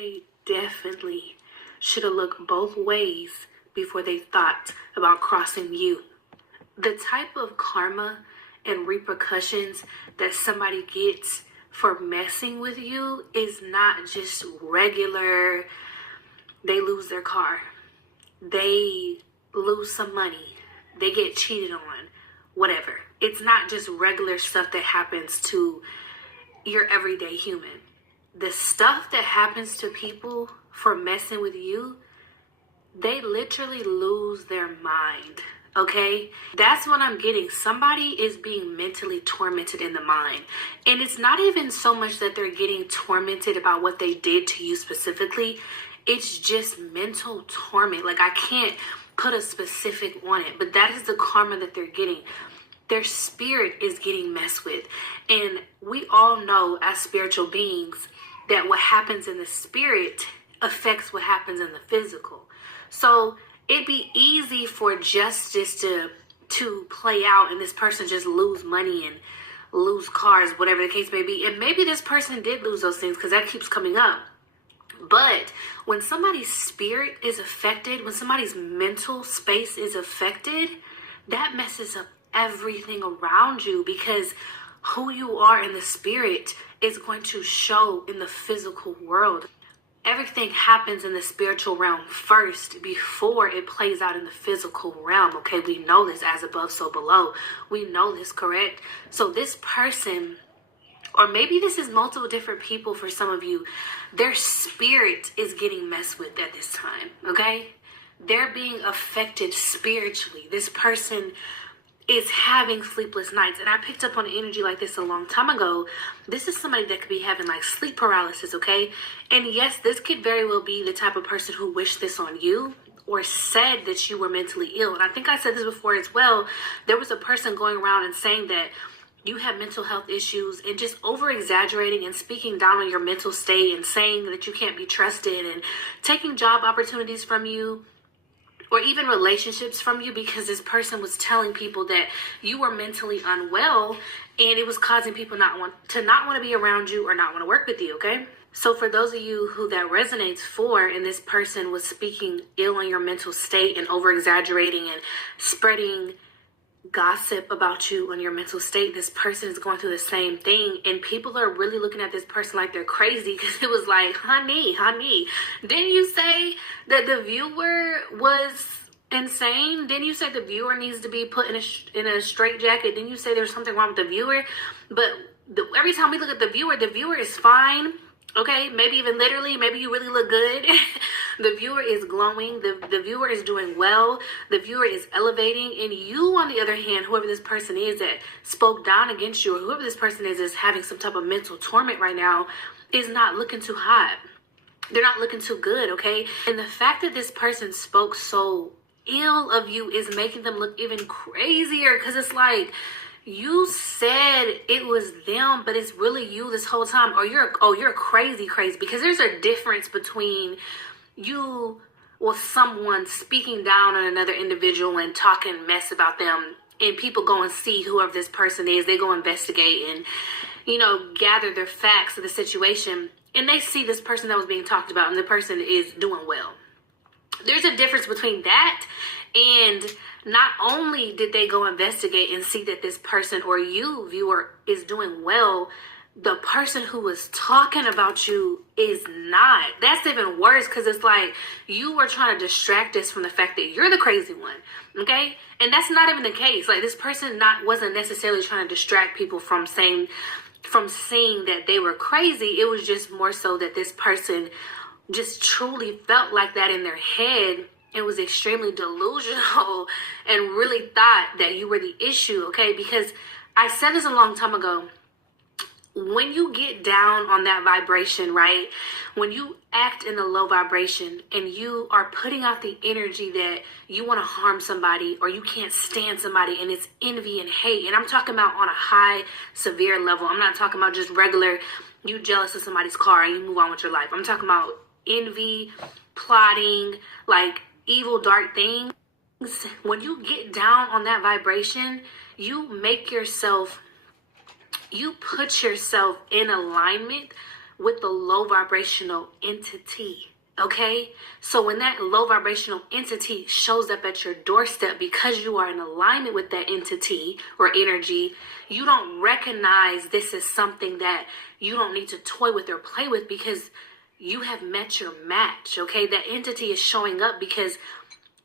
They definitely should have looked both ways before they thought about crossing you. The type of karma and repercussions that somebody gets for messing with you is not just regular, they lose their car, they lose some money, they get cheated on, whatever. It's not just regular stuff that happens to your everyday human. The stuff that happens to people for messing with you, they literally lose their mind. Okay, that's what I'm getting. Somebody is being mentally tormented in the mind. And it's not even so much that they're getting tormented about what they did to you specifically. It's just mental torment. Like, I can't put a specific on it, but that is the karma that they're getting. Their spirit is getting messed with. And we all know as spiritual beings that what happens in the spirit affects what happens in the physical. So it'd be easy for justice to play out and this person just lose money and lose cars, whatever the case may be. And maybe this person did lose those things because that keeps coming up. But when somebody's spirit is affected, when somebody's mental space is affected, that messes up everything around you, because who you are in the spirit is going to show in the physical world. Everything happens in the spiritual realm first before it plays out in the physical realm. Okay, we know this, as above, so below. We know this, correct? So this person, or maybe this is multiple different people for some of you, their spirit is getting messed with at this time, okay? They're being affected spiritually. This person is having sleepless nights. And I picked up on an energy like this a long time ago. This is somebody that could be having like sleep paralysis, okay? And yes, this could very well be the type of person who wished this on you or said that you were mentally ill. And I think I said this before as well. There was a person going around and saying that you have mental health issues and just over exaggerating and speaking down on your mental state and saying that you can't be trusted and taking job opportunities from you, or even relationships from you, because this person was telling people that you were mentally unwell and it was causing people not want to be around you or not want to work with you, okay? So for those of you who that resonates for, and this person was speaking ill on your mental state and over exaggerating and spreading gossip about you on your mental state, this person is going through the same thing, and people are really looking at this person like they're crazy, because it was like, honey, didn't you say that the viewer was insane? Didn't you say the viewer needs to be put in a straitjacket? Didn't you say there's something wrong with the viewer? But every time we look at the viewer is fine. Okay, maybe even literally, maybe you really look good. The viewer is glowing. The viewer is doing well. The viewer is elevating. And you, on the other hand, whoever this person is that spoke down against you, or whoever this person is having some type of mental torment right now, is not looking too hot. They're not looking too good, okay? And the fact that this person spoke so ill of you is making them look even crazier, because it's like, you said it was them, but it's really you this whole time. Or you're crazy, because there's a difference between you or someone speaking down on another individual and talking mess about them, and people go and see whoever this person is. They go investigate and, gather their facts of the situation, and they see this person that was being talked about, and the person is doing well. There's a difference between that, and not only did they go investigate and see that this person, or you, viewer, is doing well, the person who was talking about you is not. That's even worse, because it's like you were trying to distract us from the fact that you're the crazy one, okay? And that's not even the case. Like, this person wasn't necessarily trying to distract people from seeing that they were crazy. It was just more so that this person just truly felt like that in their head and was extremely delusional and really thought that you were the issue, okay? Because I said this a long time ago. When you get down on that vibration, right? When you act in a low vibration and you are putting out the energy that you want to harm somebody or you can't stand somebody, and it's envy and hate. And I'm talking about on a high, severe level. I'm not talking about just regular, you jealous of somebody's car and you move on with your life. I'm talking about envy, plotting, like evil, dark things. When you get down on that vibration, you put yourself in alignment with the low vibrational entity. Okay, so when that low vibrational entity shows up at your doorstep, because you are in alignment with that entity or energy, you don't recognize this as something that you don't need to toy with or play with, because you have met your match. Okay, that entity is showing up because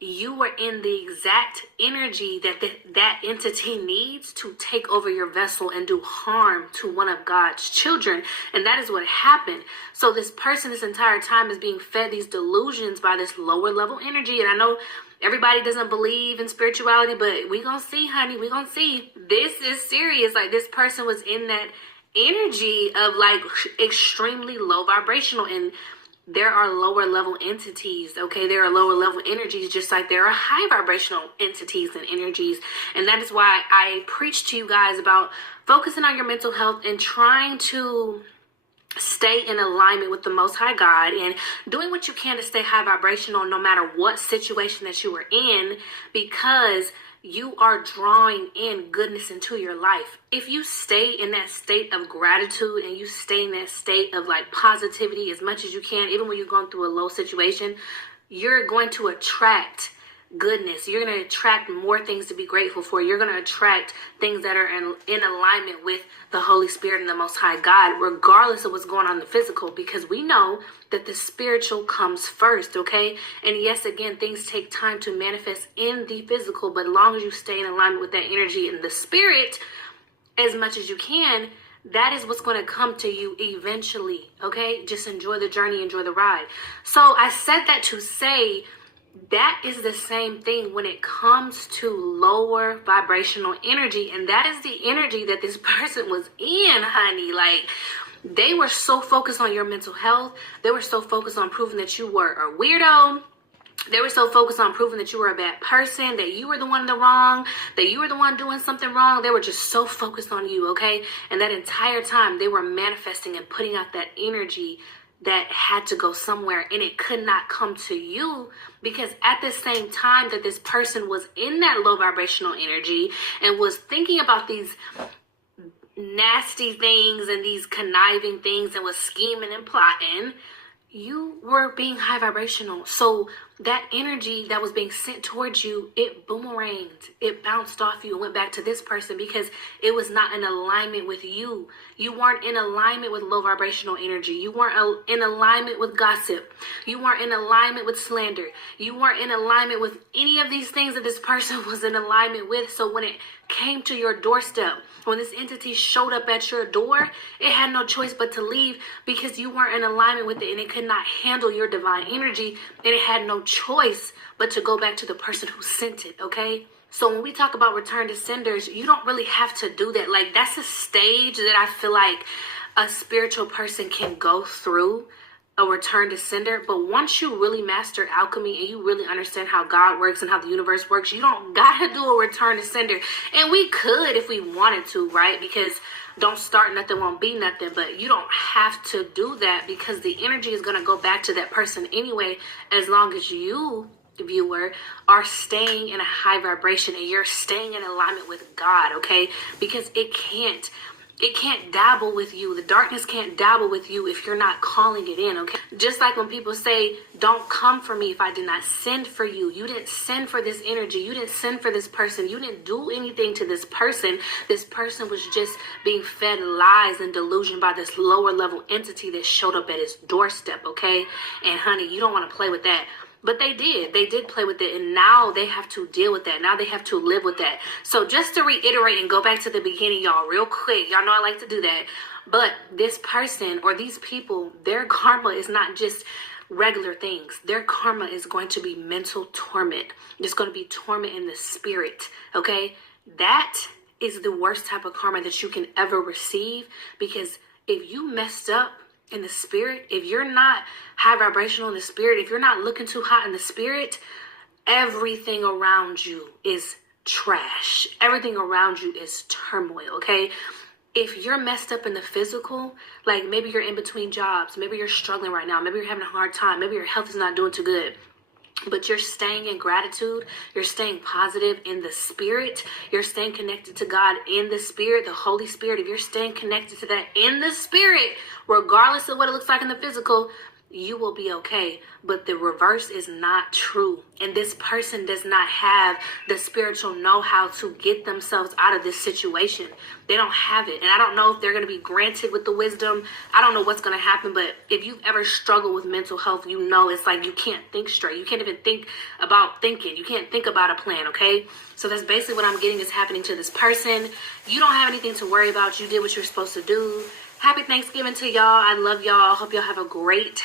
you were in the exact energy that that entity needs to take over your vessel and do harm to one of God's children. And that is what happened. So this person this entire time is being fed these delusions by this lower level energy. And I know everybody doesn't believe in spirituality, but we gonna see, honey. We gonna see. This is serious. Like, this person was in that energy of like extremely low vibrational, and there are lower level entities, okay? There are lower level energies, just like there are high vibrational entities and energies. And that is why I preach to you guys about focusing on your mental health and trying to stay in alignment with the Most High God and doing what you can to stay high vibrational no matter what situation that you are in, because you are drawing in goodness into your life. If you stay in that state of gratitude and you stay in that state of like positivity as much as you can, even when you're going through a low situation, you're going to attract goodness. You're going to attract more things to be grateful for. You're going to attract things that are in alignment with the Holy Spirit and the Most High God, regardless of what's going on in the physical, because we know that the spiritual comes first, okay? And yes, again, things take time to manifest in the physical, but as long as you stay in alignment with that energy and the spirit as much as you can, that is what's going to come to you eventually, okay? Just enjoy the journey, enjoy the ride. So I said that to say that is the same thing when it comes to lower vibrational energy. And that is the energy that this person was in, honey. Like, they were so focused on your mental health. They were so focused on proving that you were a weirdo. They were so focused on proving that you were a bad person, that you were the one in the wrong, that you were the one doing something wrong. They were just so focused on you, okay? And that entire time, they were manifesting and putting out that energy that had to go somewhere, and it could not come to you, because at the same time that this person was in that low vibrational energy and was thinking about these nasty things and these conniving things and was scheming and plotting, you were being high vibrational. So that energy that was being sent towards you, it boomeranged. It bounced off you and went back to this person because it was not in alignment with you. You weren't in alignment with low vibrational energy. You weren't in alignment with gossip. You weren't in alignment with slander. You weren't in alignment with any of these things that this person was in alignment with. So when it came to your doorstep, when this entity showed up at your door, it had no choice but to leave, because you weren't in alignment with it, and it could not handle your divine energy, and it had no choice but to go back to the person who sent it, okay? So when we talk about return to senders, you don't really have to do that. Like, that's a stage that I feel like a spiritual person can go through, a return to sender. But once you really master alchemy and you really understand how God works and how the universe works, you don't gotta do a return to sender. And we could if we wanted to, right? Because don't start nothing, won't be nothing. But you don't have to do that, because the energy is gonna go back to that person anyway, as long as you, viewer, are staying in a high vibration and you're staying in alignment with God, okay? Because it can't dabble with you. The darkness can't dabble with you if you're not calling it in, okay? Just like when people say, don't come for me if I did not send for you. You didn't send for this energy. You didn't send for this person. You didn't do anything to this person. This person was just being fed lies and delusion by this lower level entity that showed up at his doorstep, okay? And honey, you don't want to play with that. But they did play with it, and now they have to deal with that. Now they have to live with that. So just to reiterate and go back to the beginning, y'all, real quick. Y'all know I like to do that. But this person or these people, their karma is not just regular things. Their karma is going to be mental torment. It's going to be torment in the spirit, okay? That is the worst type of karma that you can ever receive, because if you messed up in the spirit, if you're not high vibrational in the spirit, if you're not looking too hot in the spirit, everything around you is trash. Everything around you is turmoil, okay? If you're messed up in the physical, like maybe you're in between jobs, maybe you're struggling right now, maybe you're having a hard time, maybe your health is not doing too good, but you're staying in gratitude, you're staying positive in the spirit, you're staying connected to God in the spirit, the Holy Spirit. If you're staying connected to that in the spirit, regardless of what it looks like in the physical, you will be okay. But the reverse is not true. And this person does not have the spiritual know-how to get themselves out of this situation. They don't have it. And I don't know if they're going to be granted with the wisdom. I don't know what's going to happen. But if you've ever struggled with mental health, you know it's like you can't think straight. You can't even think about thinking. You can't think about a plan, okay? So that's basically what I'm getting is happening to this person. You don't have anything to worry about. You did what you're supposed to do. Happy Thanksgiving to y'all. I love y'all. Hope y'all have a great